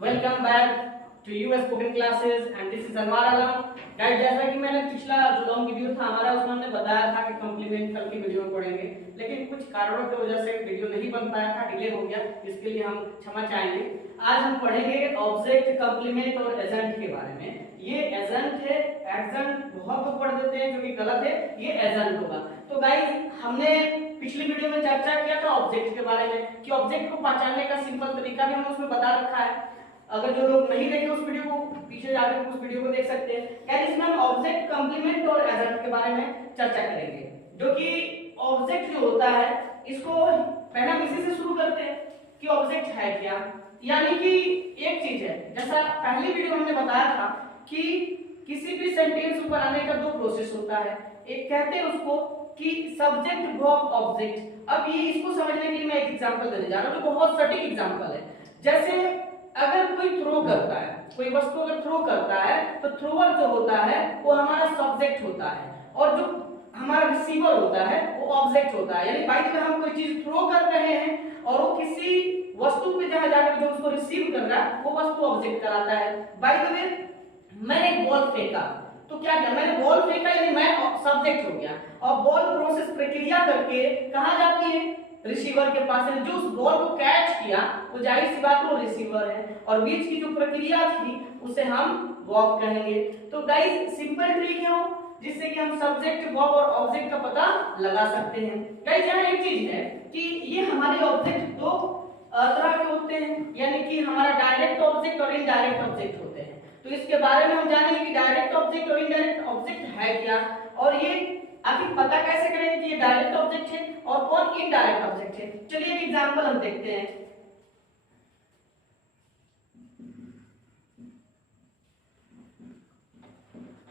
Welcome back to US Spoken Classes and this is Anwar Alam. Guys जैसा कि मैंने पिछला जो लॉन्ग वीडियो था हमारा उसमें हमने बताया था कि कॉम्प्लीमेंट कल की वीडियो में पढ़ेंगे, लेकिन कुछ कारणों की वजह से वीडियो नहीं बन पाया था, डिले हो गया, इसके लिए हम क्षमा चाहेंगे। आज हम पढ़ेंगे ऑब्जेक्ट, कॉम्प्लीमेंट और एजेंट के बारे में। ये एजेंट है, एजेंट बहुत लोग पढ़ देते हैं जो कि गलत है, ये एजेंट होगा। तो गाइस हमने पिछली वीडियो में चर्चा किया था ऑब्जेक्ट के बारे में कि ऑब्जेक्ट को पहचानने का सिंपल तरीका भी हमने उसमें बता रखा है। अगर जो लोग नहीं देखे उस वीडियो को पीछे जाकर उस वीडियो को देख सकते हैं। गाइस इसमें हम ऑब्जेक्ट, कॉम्प्लीमेंट और एजेंट के बारे में चर्चा करेंगे। जो कि ऑब्जेक्ट जो होता है इसको पहले हम इसी से शुरू करते हैं कि ऑब्जेक्ट है क्या, यानी कि एक चीज है। जैसा पहली वीडियो हमने बताया था कि किसी भी सेंटेंस ऊपर आने का दो प्रोसेस होता है, एक कहते हैं उसको कि सब्जेक्ट वर्ब ऑब्जेक्ट। अब ये इसको समझने के लिए मैं एक एग्जांपल देने जा रहा हूं जो बहुत सटीक एग्जांपल है। जैसे अगर कोई थ्रो करता है, कोई वस्तु अगर थ्रो करता है तो थ्रोअर जो होता है वो हमारा सब्जेक्ट होता है और जो हमारा रिसीवर होता है वो ऑब्जेक्ट होता है। यानी बाई द वे हम कोई चीज थ्रो कर रहे हैं और वो किसी वस्तु पे जहां जाकर जो उसको रिसीव कर रहा है वो वस्तु ऑब्जेक्ट कहलाता है। बाई द वे मैंने एक बॉल फेंका तो क्या किया, मैंने बॉल फेंका यानी मैं सब्जेक्ट हो गया और बॉल प्रोसेस प्रक्रिया करके कहां जाती है, रिसीवर के पास है। जो उस बॉल को कैच किया वो जाहिर सी बात वो रिसीवर है और बीच की जो प्रक्रिया थी उसे हम वर्ब कहेंगे। तो गाइस सिंपल ट्रिक है वो जिससे कि हम सब्जेक्ट, वर्ब और ऑब्जेक्ट का पता लगा सकते हैं। गाइस यहाँ एक चीज है कि ये हमारे ऑब्जेक्ट दो तरह के होते हैं, यानी कि हमारा डायरेक्ट ऑब्जेक्ट और इनडायरेक्ट ऑब्जेक्ट होते हैं। तो इसके बारे में हम जानेंगे कि डायरेक्ट ऑब्जेक्ट और इनडायरेक्ट ऑब्जेक्ट है क्या और ये आखिर पता कैसे करें कि ये डायरेक्ट ऑब्जेक्ट है और कौन इनडायरेक्ट ऑब्जेक्ट है। चलिए एक एग्जांपल हम देखते हैं।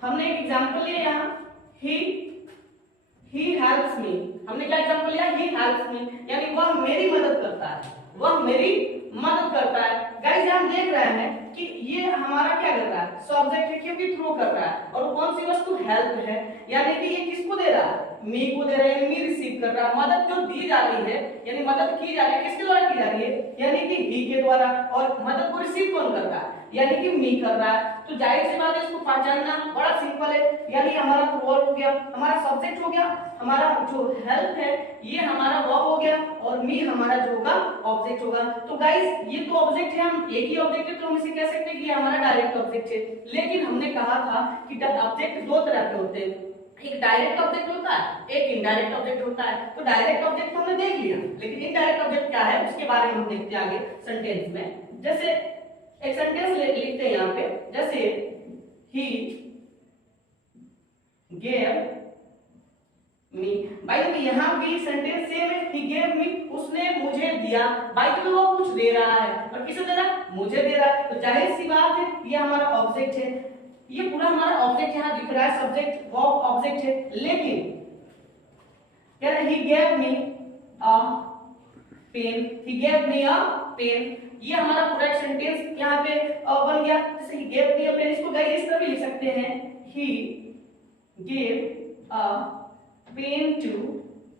हमने एक एग्जांपल लिया यहाँ ही हेल्प्स मी। हमने क्या एग्जांपल लिया, ही हेल्प्स मी, यानी वह मेरी मदद करता है, वह मेरी मदद करता है। गाइस यहाँ देख रहे हैं कि ये हमारा क्या कर रहा है, सब्जेक्ट है क्योंकि थ्रो कर रहा है और कौन सी वस्तु हेल्प है, यानी कि ये किसको दे रहा है, मी को दे रहा है, मी रिसीव कर रहा है। मदद जो दी जा रही है यानी मदद की जा रही है किसके द्वारा की जा रही है, यानी कि ही के द्वारा, और मदद को रिसीव कौन कर रहा है, यानी कि मी कर रहा है। तो जाहिर सी बात है इसको पहचानना बड़ा सिंपल है, यानी हमारा थ्रोअर हो गया, हमारा सब्जेक्ट हो गया, हमारा जो हेल्प है ये हमारा वर्ब हो गया और मी हमारा जो होगा ऑब्जेक्ट होगा। तो गाइस ये तो ऑब्जेक्ट है, हम एक ही ऑब्जेक्ट है तो हम इसे कह सकते हैं कि ये हमारा डायरेक्ट ऑब्जेक्ट है। लेकिन हमने कहा था कि ऑब्जेक्ट दो तरह के होते हैं, एक डायरेक्ट ऑब्जेक्ट होता है, एक इनडायरेक्ट ऑब्जेक्ट होता है। तो डायरेक्ट ऑब्जेक्ट हमने देख लिया, लेकिन इनडायरेक्ट ऑब्जेक्ट क्या है उसके बारे में हम देखते हैं आगे सेंटेंस में। जैसे एक सेंटेंस लिखते हैं यहाँ पे, जैसे ही गेव मी। भाई देखिए यहाँ भी सेंटेंस सेम है, he gave me, उसने मुझे दिया। भाई तो वो कुछ दे रहा है और किसे दे रहा है, मुझे दे रहा है। तो जाहिर सी बात है ये हमारा ऑब्जेक्ट है, ये पूरा हमारा ऑब्जेक्ट यहाँ दिख रहा है, सब्जेक्ट वर्ब ऑब्जेक्ट है। लेकिन कह रहा है he gave me a pen, he gave me a pen, ये हमारा पूरा सेंटेंस यहाँ पे बन गया। जैसे he gave me a pen, इसको गाइस इस तरह भी लिख सकते हैं, he gave a pen to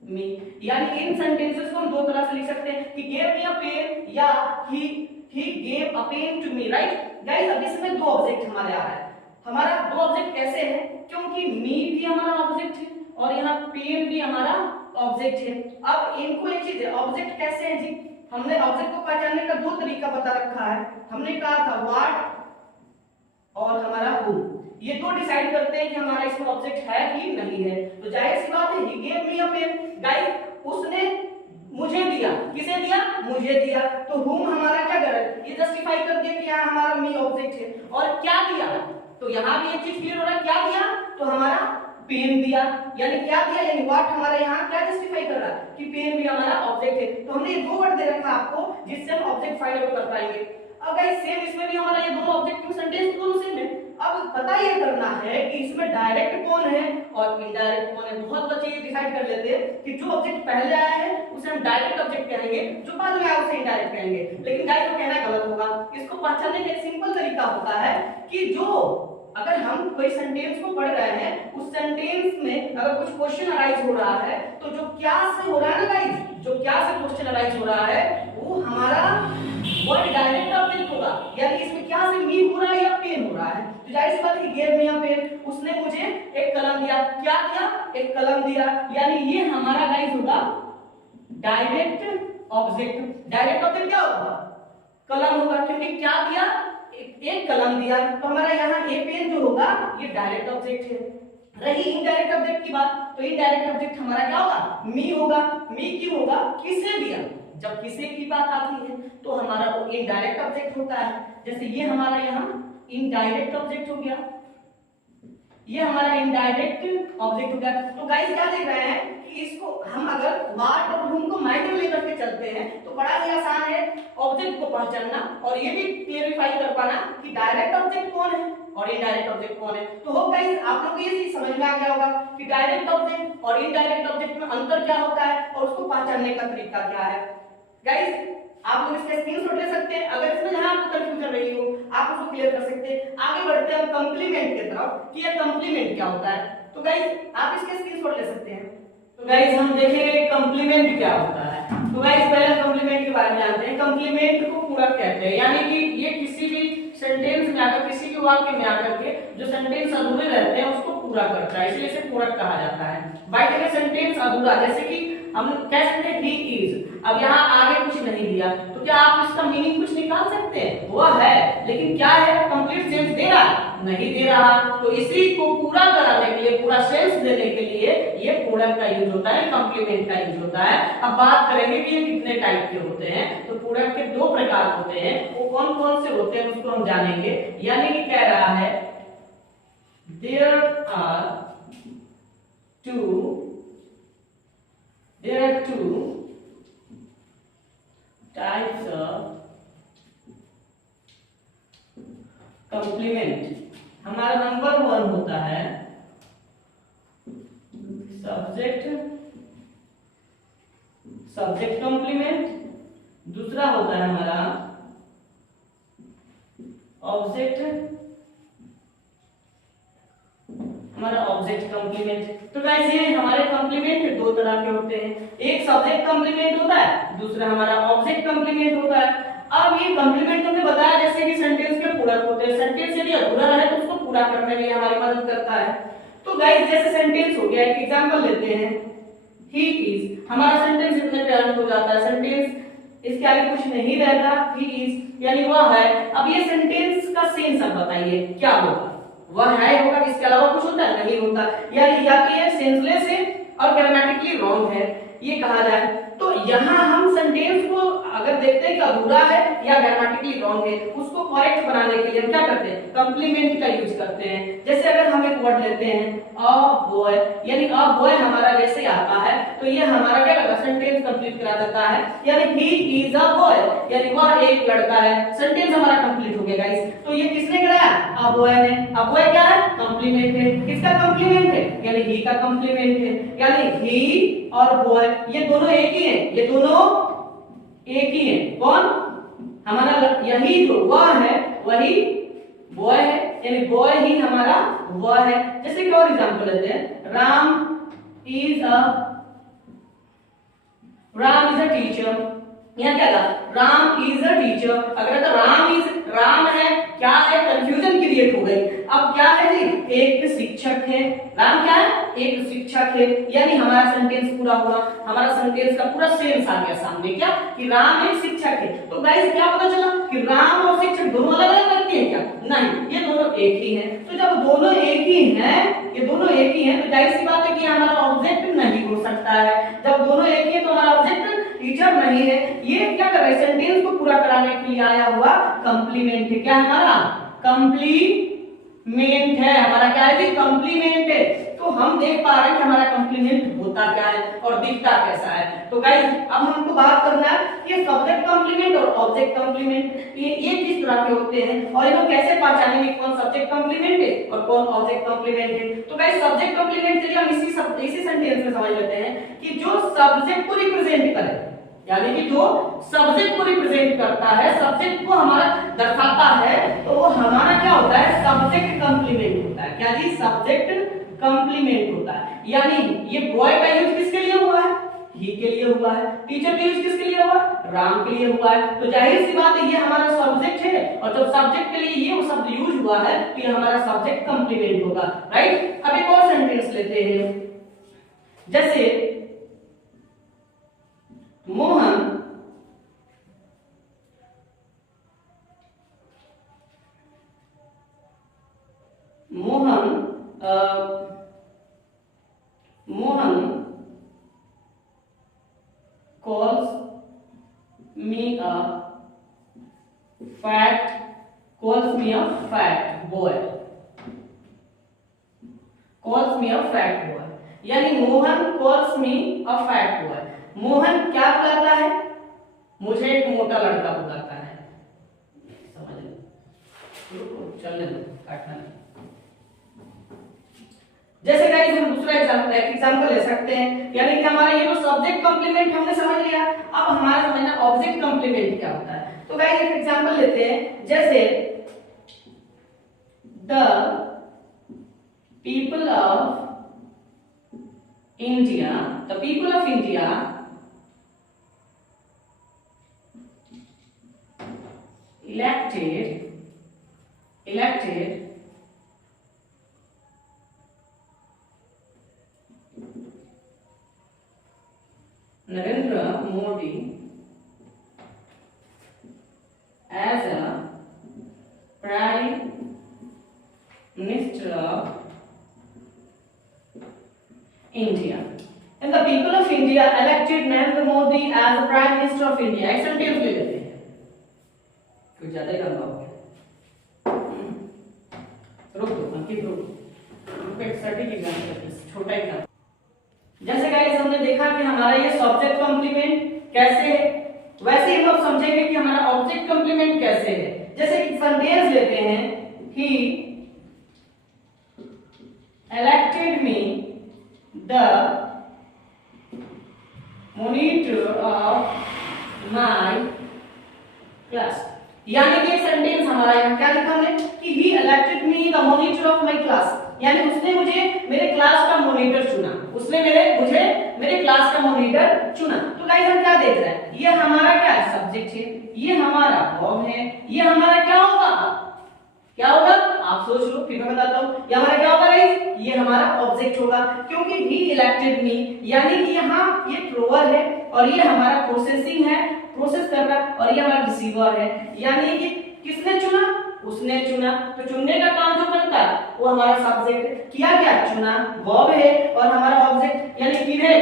मी। यानी इन सेंटेंसेस को हम दो तरह से लिख सकते हैं, he gave me a pen या he gave a pen to me, right guys. अब इसमें दो ऑब्जेक्ट हमारे आ रहा है, हमारा दो ऑब्जेक्ट कैसे है, क्योंकि मी भी हमारा ऑब्जेक्ट है और यहाँ पेन भी हमारा ऑब्जेक्ट है। अब इनको एक चीज है, ऑब्जेक्ट कैसे है जी, हमने ऑब्जेक्ट को पहचानने का दो तरीका बता रखा है। हमने कहा था व्हाट और हमारा हु, ये दो डिसाइड करते हैं कि हमारा इसमें ऑब्जेक्ट है कि नहीं है। तो जाहिर सी बात है he gave me a pen, guys उसने मुझे दिया, किसे दिया, मुझे दिया। तो whom हमारा क्या कर रहा है, ये जस्टिफाई कर दिया कि यहाँ हमारा मी ऑब्जेक्ट है। और क्या दिया, तो यहाँ भी एक चीज क्लियर हो रहा है, क्या दिया, तो हमारा पेन दिया, यानी क्या दिया, यानी व्हाट हमारा यहाँ क्या जस्टिफाई कर रहा है कि पेन भी हमारा ऑब्जेक्ट है। तो हमने ये दो वर्ड दे रखा आपको जिससे हम ऑब्जेक्ट फाइंड आउट कर पाएंगे। अब गाइस सेम इसमें भी हमारा ये दोनों ऑब्जेक्ट की सेंटेंस दोनों सेम है। अब पता ये करना है कि इसमें डायरेक्ट कौन है और इनडायरेक्ट कौन है। बहुत बच्चे ये डिसाइड कर लेते हैं कि जो ऑब्जेक्ट पहले आया है उसे हम डायरेक्ट ऑब्जेक्ट कहेंगे, जो बाद में आया उसे इनडायरेक्ट कहेंगे। लेकिन गाइस वो कहना गलत होगा। इसको पहचानने का एक सिंपल तरीका होता है कि जो अगर हम कोई सेंटेंस को पढ़ रहे हैं उस सेंटेंस में अगर कुछ क्वेश्चन अराइज हो रहा है तो जो क्या से हो रहा है ना गाइस, जो क्या से क्वेश्चन अराइज हो रहा है वो हमारा वर्ड डायरेक्ट ऑब्जेक्ट होगा। यानी है, तो जाहिर सी बात है गिव मी अ पेन, उसने मुझे एक कलम दिया। क्या दिया? एक कलम दिया। यानी ये हमारा गाइस होगा डायरेक्ट ऑब्जेक्ट। डायरेक्ट ऑब्जेक्ट क्या होगा? कलम होगा, क्योंकि क्या दिया? एक कलम दिया। तो हमारा यहाँ ए पेन जो होगा ये डायरेक्ट ऑब्जेक्ट है। रही इनडायरेक्ट ऑब्जेक्ट की बात, तो इनडायरेक्ट ऑब्जेक्ट हमारा क्या होगा? मी होगा। मी क्यों होगा? किसे दिया? जब किसे की बात आती है तो हमारा वो इनडायरेक्ट ऑब्जेक्ट होता है। जैसे ये हमारा यहाँ इनडायरेक्ट ऑब्जेक्ट हो गया, ये हमारा इनडायरेक्ट ऑब्जेक्ट हो गया। तो गाइस क्या देख रहे हैं कि इसको हम अगर व्हाट और whom को माइंड में लेकर के चलते हैं तो बड़ा ही आसान है ऑब्जेक्ट को पहचानना और ये भी क्लेरिफाई कर पाना कि डायरेक्ट ऑब्जेक्ट कौन है और इनडायरेक्ट ऑब्जेक्ट कौन है। तो होप गाइस आप लोग को ये चीज समझ में आ गया होगा कि डायरेक्ट ऑब्जेक्ट और इनडायरेक्ट ऑब्जेक्ट में अंतर क्या होता है और उसको पहचानने का तरीका क्या है। गाइस आप लोग इसका स्क्रीनशॉट ले सकते हैं, अगर इसमें जहां आपको कंफ्यूजन रही हो आप उसको क्लियर कर सकते हैं। आगे बढ़ते हैं हम कंप्लीमेंट की तरफ कि ये कंप्लीमेंट क्या होता है। तो गाइस आप इसके स्क्रीनशॉट ले सकते हैं। तो गाइस हम देखेंगे कंप्लीमेंट क्या होता है। तो गाइस पहले कंप्लीमेंट के बारे में जानते हैं। कंप्लीमेंट को पूरक कहते हैं, यानी कि ये किसी भी सेंटेंस में आकर, किसी भी वाक्य में आकर के जो सेंटेंस अधूरे रहते हैं उसको पूरा करता है, इसलिए इसे पूरक कहा जाता है। बाय द वे सेंटेंस अधूरा, जैसे कि हम कह सकते हैं ही इज, अब यहाँ आगे कुछ नहीं दिया तो क्या आप इसका मीनिंग कुछ निकाल सकते हैं? वह है, लेकिन क्या है? कंप्लीट सेंस दे रहा है? नहीं दे रहा। तो इसी को पूरा कराने के लिए, पूरा सेंस देने के लिए ये पूरक का यूज होता है, कंप्लीमेंट का यूज होता है। अब बात करेंगे कि ये कितने टाइप के होते हैं। तो पूरक के दो प्रकार होते हैं, वो कौन कौन से होते हैं उसको हम जानेंगे। यानी कि कह रहा है there are two types of complement। हमारा नंबर 1 होता है सब्जेक्ट कॉम्प्लीमेंट, दूसरा होता है हमारा ऑब्जेक्ट कॉम्प्लीमेंट। तो गाइस ये हमारे कॉम्प्लीमेंट दो तरह के होते हैं, एक सब्जेक्ट कॉम्प्लीमेंट होता है, दूसरा हमारा ऑब्जेक्ट कॉम्प्लीमेंट होता है। अब ये कॉम्प्लीमेंट हमने बताया जैसे कि सेंटेंस के पूरक होते हैं, सेंटेंस यदि अधूरा रहे तो उसको पूरा करने में हमारी मदद करता है। तो गाइस जैसे सेंटेंस हो गया, एक एग्जांपल लेते हैं, ही इज, हमारा सेंटेंस इतने पे अंत हो जाता है, सेंटेंस इसके आगे कुछ नहीं रहता, ही इज यानी वह है। अब ये सेंटेंस का सेंस अब बताइए क्या होगा? वह है होगा, इसके अलावा कुछ होता है? नहीं होता। या कि ये सेंसलेस है और ग्रामेटिकली रॉन्ग है ये कहा जाए। तो यहाँ हम सेंटेंस को अगर देखते हैं कि अधूरा है या ग्रामेटिकली रॉन्ग है, उसको करेक्ट बनाने के लिए हम क्या करते हैं? कंप्लीमेंट का यूज करते हैं। जैसे अगर हम एक वर्ड लेते हैं अ बॉय, यानी अ बॉय हमारा जैसे आता है तो ये हमारा क्या करता है? सेंटेंस कंप्लीट करा देता है। यानी ही इज अ बॉय, यानी वह एक लड़का है, सेंटेंस हमारा कंप्लीट हो गया गाइस। तो ये किसने कराया? अ बॉय ने। अ बॉय क्या है? कंप्लीमेंट है। किसका कंप्लीमेंट है? यानी ही का कंप्लीमेंट है। यानी ही और बॉय ये दोनों एक ही हैं, ये दोनों एक ही हैं। कौन? हमारा यही जो वह है वही बॉय है, यानी बॉय ही हमारा वह है। जैसे कि और एग्जांपल लेते हैं, राम इज अ टीचर। यहाँ क्या था? Ram is a teacher. अगर तो राम है, क्या है? कंफ्यूजन क्रिएट हो गई। अब क्या है जी? एक शिक्षक है। राम क्या है? एक शिक्षक है, यानी हमारा सेंटेंस पूरा हुआ, हमारा सेंटेंस का पूरा सेंस आ गया सामने, क्या कि राम एक शिक्षक है। तो गाइस क्या पता चला कि राम और शिक्षक दोनों अलग अलग लगते हैं क्या? नहीं, ये दोनों एक ही हैं। तो जब दोनों एक ही हैं, ये दोनों एक ही हैं, तो जाहिर सी बात है कि हमारा ऑब्जेक्ट नहीं हो सकता है। जब दोनों एक ही है तो हमारा ऑब्जेक्ट टीचर नहीं है। ये क्या कर रहा है? सेंटेंस को पूरा कराने के लिए आया हुआ कंप्लीमेंट है। क्या हमारा? कंप्लीमेंट है। हमारा क्या है? कंप्लीमेंट है। तो हम देख पा रहे हैं कि हमारा कंप्लीमेंट होता क्या है और दिखता कैसा है। तो गाइस अब हमको बात करना है कि सब्जेक्ट कंप्लीमेंट और ऑब्जेक्ट कंप्लीमेंट ये किस तरह के होते हैं और इनको कैसे पहचानेंगे कौन सब्जेक्ट कंप्लीमेंट है और कौन ऑब्जेक्ट कंप्लीमेंट है। तो गाइस सब्जेक्ट कंप्लीमेंट चलिए हम इसी सेंटेंस में समझ लेते हैं कि जो सब्जेक्ट को रिप्रेजेंट करे, यानी कि जो सब्जेक्ट को रिप्रेजेंट करता है, सब्जेक्ट को हमारा दर्शाता है, तो वो हमारा क्या होता है? सब्जेक्ट कंप्लीमेंट होता है। क्या जी? सब्जेक्ट कंप्लीमेंट होता है। यानी ये बॉय का यूज किसके लिए हुआ है? ही के लिए हुआ है, टीचर का यूज किसके लिए हुआ, राम के लिए हुआ है। तो जाहिर सी बात है ये हमारा सब्जेक्ट है, और जब सब्जेक्ट के लिए ये वो शब्द यूज हुआ है तो ये हमारा सब्जेक्ट कंप्लीमेंट होगा, राइट। अब एक और सेंटेंस लेते हैं, जैसे Mohan calls me a fat boy, यानी Mohan calls me a fat boy, Mohan क्या बुलाता है, मुझे एक मोटा लड़का बुलाता है। समझ लो, चलने दो, काटना नहीं। जैसे गाइस हम दूसरा एग्जांपल ले सकते हैं, यानी कि हमारा ये जो सब्जेक्ट कॉम्प्लीमेंट हमने समझ लिया, अब हमारा समझना ऑब्जेक्ट कॉम्प्लीमेंट क्या होता है। तो गाइस एक एग्जांपल लेते हैं, जैसे the people of India elected Narendra Modi as a Prime Minister of India. And the people of India elected Narendra Modi as the Prime Minister of India. एक sentence ले लेते हैं, कुछ ज्यादा ही लंबा हो गया। रुक दो, अंकित रुक, एक सटीक एग्जांपल, छोटा एग्जांपल। जैसे गाइस हमने देखा कि हमारा ये सब्जेक्ट कॉम्प्लीमेंट कैसे है, वैसे ही हम अब समझेंगे कि हमारा ऑब्जेक्ट कॉम्प्लीमेंट कैसे है। जैसे कि सेंटेंस लेते हैं, he elected me the monitor of my class, यानी कि एक सेंटेंस हमारा यहाँ क्या लिखा हमने कि he elected me the monitor of my class, यानी उसने मुझे मेरे क्लास का मॉनिटर चुना, उसने मुझे मेरे क्लास का मॉनिटर चुना। तो गाइस हम क्या देख रहे हैं, ये हमारा क्या है, सब्जेक्ट है, ये हमारा वर्ब है, ये हमारा क्या होगा, आप सोच लो, फिर मैं बताता हूँ, ये हमारा क्या होगा गाइस, ये हमारा ऑब्जेक्ट होगा, क्योंकि ही इलेक्टेड मी, यानी कि यहाँ ये प्रोवर है और ये हमारा प्रोसेसिंग है, प्रोसेस कर रहा है, और ये हमारा रिसीवर है, यानी कि किसने चुना, उसने चुना। तो चुनने का काम जो करता है वो हमारा सब्जेक्ट, किया क्या, चुना, वर्ब है, और हमारा ऑब्जेक्ट यानी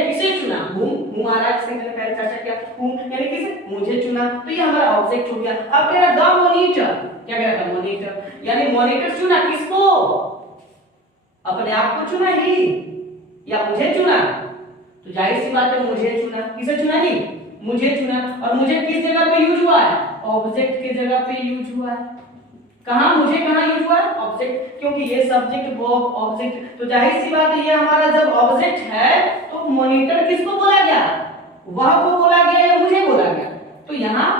किसे चुना, हूं आ रहा है, मैंने पहले चर्चा किया, हूं यानी किसे, मुझे चुना, तो ये हमारा ऑब्जेक्ट हो गया। अब कह रहा द मॉनिटर, क्या कह रहा था, मॉनिटर, यानी मॉनिटर चुना किसको, अपने आप को चुना ही, या मुझे चुना, तो जाहिर सी बात है मुझे चुना, किसे चुना ही, मुझे चुना, और मुझे किस जगह पे यूज हुआ है, ऑब्जेक्ट की जगह पे यूज हुआ है। कहां, मुझे कहां यूज हुआ है, ऑब्जेक्ट, क्योंकि ये सब्जेक्ट वर्ब ऑब्जेक्ट, तो जाहिर सी बात है ये हमारा जब ऑब्जेक्ट है तो मॉनिटर किसको बोला गया, वह को बोला गया या मुझे बोला गया। तो यहाँ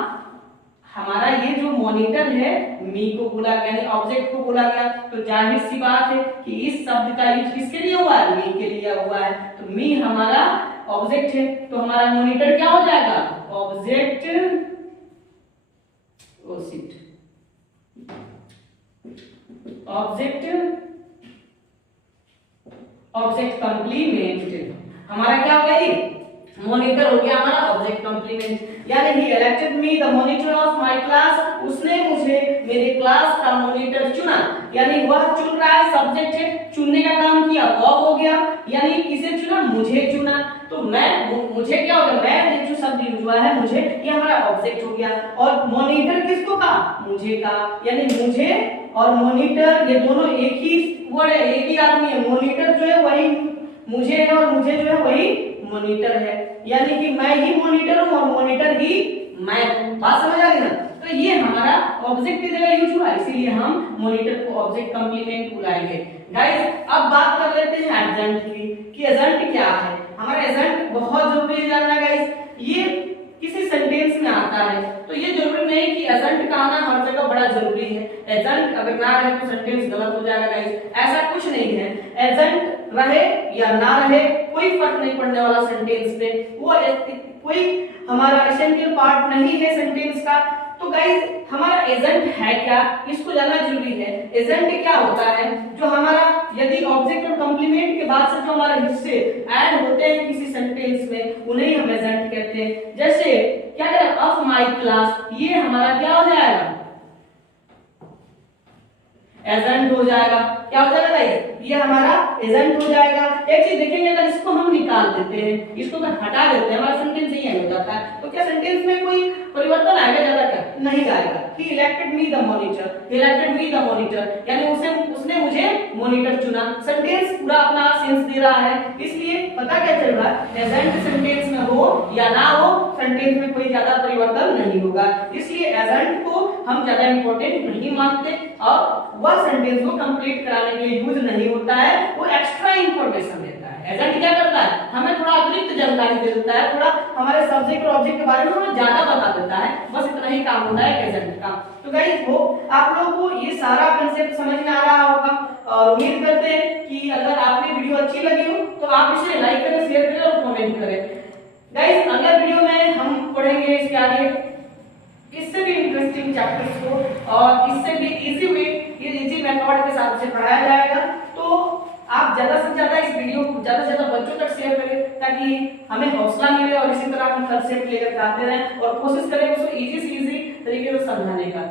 हमारा ये जो मॉनिटर है मी को बोला गया, यानी ऑब्जेक्ट को बोला गया, तो जाहिर सी बात है कि इस शब्द का यूज किसके लिए हुआ है, मी के लिए हुआ है। तो मी हमारा ऑब्जेक्ट है, तो हमारा मॉनिटर क्या हो जाएगा, ऑब्जेक्ट कंप्लीमेंट, हमारा क्या हो गया, ये मॉनिटर हो गया हमारा ऑब्जेक्ट कंप्लीमेंट, यानी he elected me the monitor of my class, उसने मुझे मेरे क्लास का मॉनिटर चुना, यानी वह चुन रहा है, सब्जेक्ट है, चुनने का काम किया, वर्ब हो गया, यानी किसे चुना, मुझे चुना। तो मुझे क्या हो गया, मैं जो शब्द यूज हुआ है मुझे, ये हमारा ऑब्जेक्ट हो गया, और मॉनिटर किसको कहा, मुझे कहा, यानी मुझे और मॉनिटर ये दोनों एक ही वर्ड है, एक ही आदमी है, मॉनिटर जो है वही मुझे है और मुझे जो है वही मॉनिटर है, यानी कि मैं ही मॉनिटर हूं और मॉनिटर ही मैं हूं। बात समझ आ गई ना। तो ये हमारा ऑब्जेक्ट की जगह यूज हुआ, इसीलिए हम मॉनिटर को ऑब्जेक्ट कंप्लीमेंट बुलाएंगे। गाइस अब बात कर लेते हैं एजेंट की, कि एजेंट क्या है। हमारा एजेंट बहुत जरूरी है जानना गाइस, ये किसी सेंटेंस में आता है, तो ये जरूरी नहीं कि एजेंट का आना हर जगह बड़ा जरूरी है। एजेंट अगर ना रहे तो सेंटेंस गलत हो जाएगा गाइस, ऐसा कुछ नहीं है। एजेंट रहे या ना रहे कोई फर्क नहीं पड़ने वाला सेंटेंस पे, वो कोई हमारा एसेंशियल पार्ट नहीं है सेंटेंस का। तो गाइस हमारा एजेंट है क्या, इसको जानना जरूरी है। एजेंट क्या होता है, जो हमारा यदि ऑब्जेक्ट और कंप्लीमेंट के बाद से जो हमारे हिस्से ऐड होते हैं किसी सेंटेंस में, उन्हें हम एजेंट कहते हैं। जैसे क्या करें, ऑफ माय क्लास, ये हमारा क्या हो जाएगा, एजेंट हो जाएगा। क्या हो जाएगा गाइस, ये हमारा एजेंट हो जाएगा। एक चीज देखेंगे, अगर इसको हम निकाल देते हैं, इसको तो हटा देते हैं, हमारा सेंटेंस यही हो जाता है। तो क्या सेंटेंस में कोई परिवर्तन आएगा ज्यादा, क्या नहीं आएगा। He elected me the monitor, he elected me the monitor, यानी उसने मुझे मॉनिटर चुना। सेंटेंस पूरा अपना सेंस दे रहा है, इसलिए पता क्या चल रहा है, एजेंट सेंटेंस में हो या ना हो, सेंटेंस में कोई ज्यादा परिवर्तन नहीं होगा। इसलिए एजेंट को हम ज्यादा इंपॉर्टेंट नहीं मानते और वह सेंटेंस को कंप्लीट कराने के लिए यूज नहीं होता है, वो एक्स्ट्रा इंफॉर्मेशन देता है। एजेंट क्या करता है, हमें थोड़ा अतिरिक्त जानकारी दे देता है, थोड़ा हमारे सब्जेक्ट और ऑब्जेक्ट के बारे में थोड़ा ज्यादा बता देता है, बस इतना ही काम होता है एजेंट का। तो गाइस वो आप लोगों को ये सारा कांसेप्ट समझ में आ रहा होगा और उम्मीद करते हैं कि अगर आपने वीडियो अच्छी लगी हो तो आप इसे लाइक करें, शेयर करें और कमेंट करें। गाइस अगले वीडियो में हम पढ़ेंगे इसके आगे इससे भी इंटरेस्टिंग चैप्टर्स को और इससे भी इजी वे, ये इजी मेथड के साथ से पढ़ाया जाएगा। तो आप ज्यादा से ज्यादा इस वीडियो को ज्यादा से ज्यादा बच्चों तक शेयर करें ताकि हमें हौसला मिले और इसी तरह हम कंसेप्ट लेकर आते रहें और कोशिश करें उसको इजी से इजी तरीके से समझाने का।